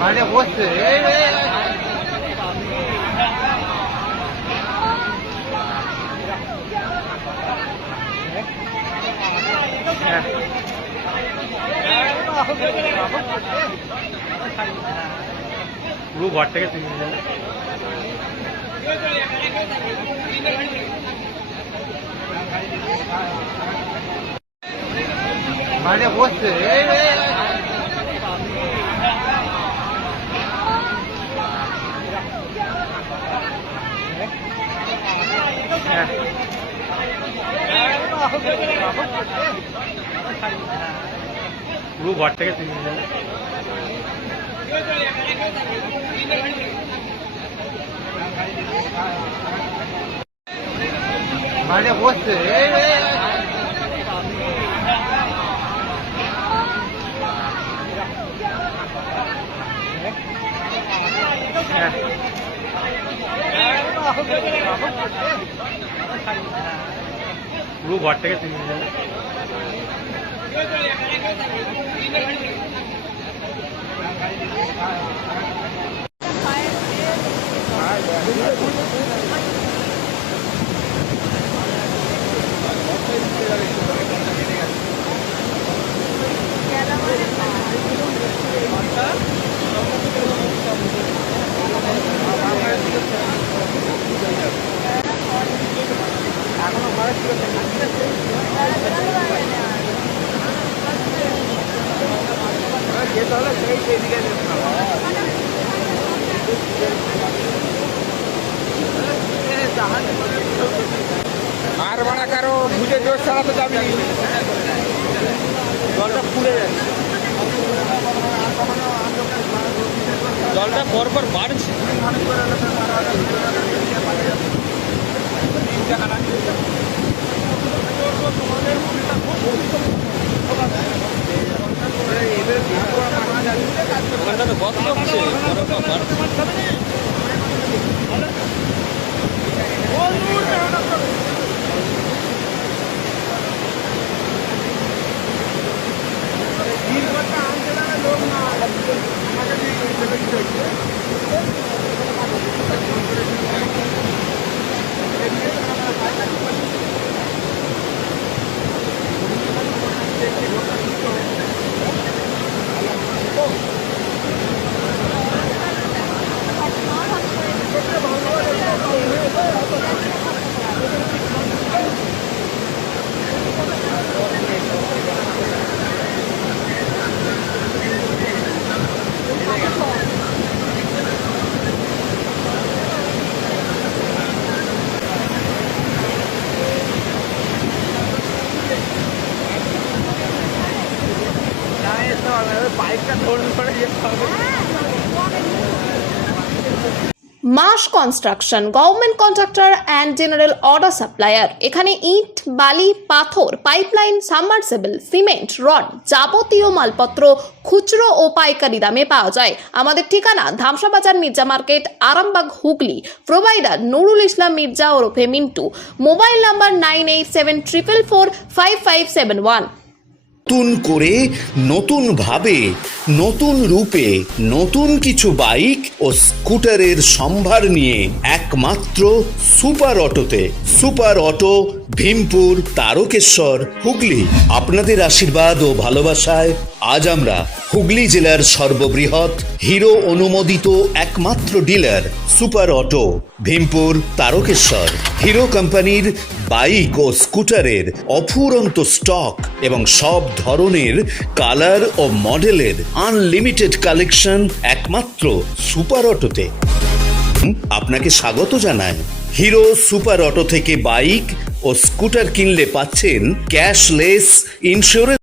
মানে বসছে পুরো ঘরটাকে চিনে যাবে। মানে বসছে পুরো ঘরটাকে চিনে যাবে। মানে বসছে পুরো ঘরটাকে চিনে যাবে। আর বাড়া কারো বুঝে জোর চালাতে যাবি, জলটা ফুলে যাচ্ছে, জলটা পরপর বাড়ছে। ওখানটাতে গর্ত হচ্ছে, মাস construction, government contractor and general order supplier. এখানে ইট, বালি, পাথর, পাইপলাইন, সাবমার্সিবল, সিমেন্ট, রড, যাবতীয় মালপত্র খুচরো ও পাইকারি দামে পাওয়া যায়। আমাদের ঠিকানা ধামসা বাজার, মির্জা মার্কেট, আরামবাগ, হুগলি। প্রোভাইডার নুরুল ইসলাম মির্জা ওরফে মিন্টু। Mobile number 9874445571। নতুন করে, নতুন ভাবে, নতুন রূপে, নতুন কিছু বাইক ও স্কুটারের সম্ভার নিয়ে একমাত্র সুপার অটোতে। Super auto, Bhimpur, Tarakeswar, Hooghly. আপনাদের আশীর্বাদ ও ভালোবাসায় আজ আমরা হুগলি জেলার সর্ববৃহৎ হিরো অনুমোদিত একমাত্র dealer super auto, Bhimpur, Tarakeswar. Hero কোম্পানির বাইক ও স্কুটারের অফুরন্ত স্টক এবং সব ধরনের কালার ও মডেলের আনলিমিটেড কালেকশন একমাত্র সুপার অটোতে। আপনাকে স্বাগত জানায়। হিরো সুপার অটো থেকে বাইক ও স্কুটার কিনলে পাচ্ছেন ক্যাশলেস ইন্স্যুরেন্স।